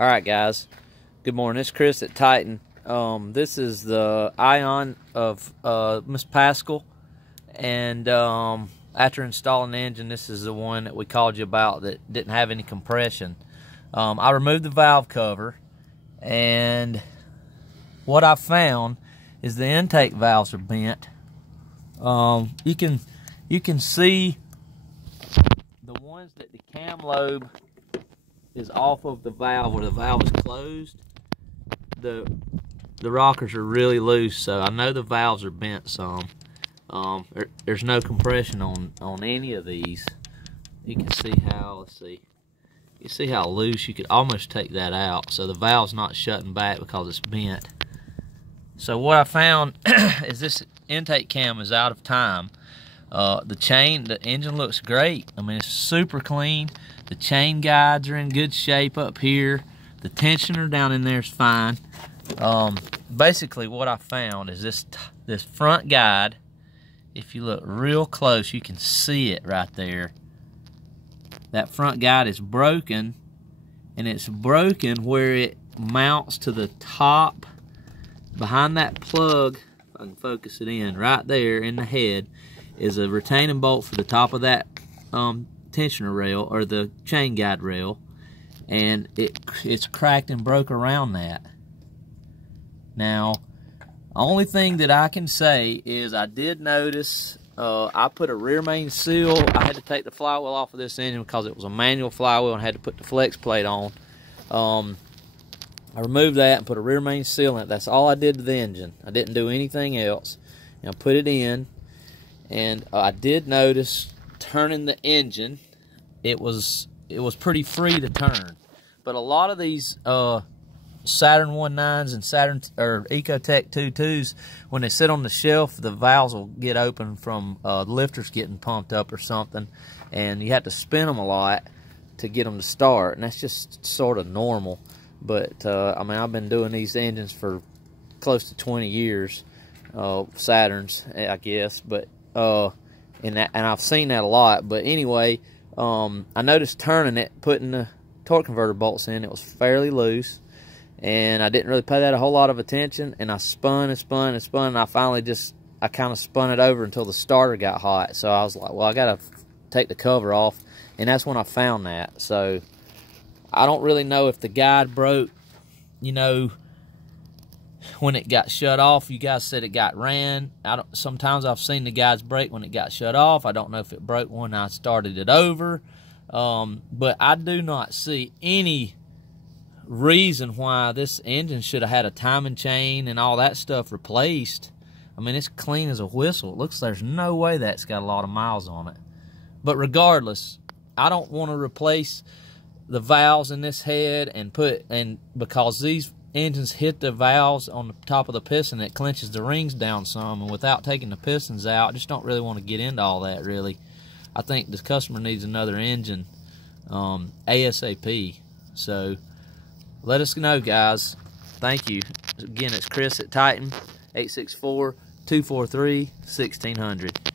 All right, guys. Good morning. It's Chris at Titan. This is the Ion of Miss Pascal, and after installing the engine, this is the one that we called you about that didn't have any compression. I removed the valve cover, and what I found is the intake valves are bent. You can see the ones that the cam lobe is off of the valve, where the valve is closed. The rockers are really loose, so I know the valves are bent some. There's no compression on any of these. You can see how, let's see. You see how loose, you could almost take that out. So the valve's not shutting back because it's bent. So what I found is this intake cam is out of time. The engine looks great. I mean, it's super clean. The chain guides are in good shape up here. The tensioner down in there is fine. Basically what I found is this front guide. If you look real close, you can see it right there. That front guide is broken, and it's broken where it mounts to the top. Behind that plug, if I can focus it in, right there in the head is a retaining bolt for the top of that tensioner rail, or the chain guide rail, and it's cracked and broke around that. Now, only thing that I can say is I did notice I put a rear main seal. I had to take the flywheel off of this engine because it was a manual flywheel and had to put the flex plate on. I removed that and put a rear main seal in it. That's all I did to the engine. I didn't do anything else. I put it in, and I did notice turning the engine, it was pretty free to turn. But a lot of these Saturn 19s and Saturn or Ecotec 22s, when they sit on the shelf, the valves will get open from lifters getting pumped up or something, and you have to spin them a lot to get them to start, and that's just sort of normal. But I mean, I've been doing these engines for close to 20 years, Saturns, I guess, but and I've seen that a lot. But anyway, I noticed turning it, putting the torque converter bolts in, it was fairly loose, and I didn't really pay that a whole lot of attention, and I spun and spun and spun, and I finally I kind of spun it over until the starter got hot. So I was like, well, I gotta take the cover off, and that's when I found that. So I don't really know if the guide broke, you know, when it got shut off. You guys said it got ran. Sometimes I've seen the guides break when it got shut off. I don't know if it broke when I started it over. But I do not see any reason why this engine should have had a timing chain and all that stuff replaced. I mean, it's clean as a whistle. It looks like there's no way that's got a lot of miles on it. But regardless, I don't want to replace the valves in this head and because these engines hit the valves on the top of the piston, it clenches the rings down some, and without taking the pistons out, I just don't really want to get into all that, really. I think the customer needs another engine ASAP. So let us know, guys. Thank you. Again, it's Chris at Titan, 864-243-1600.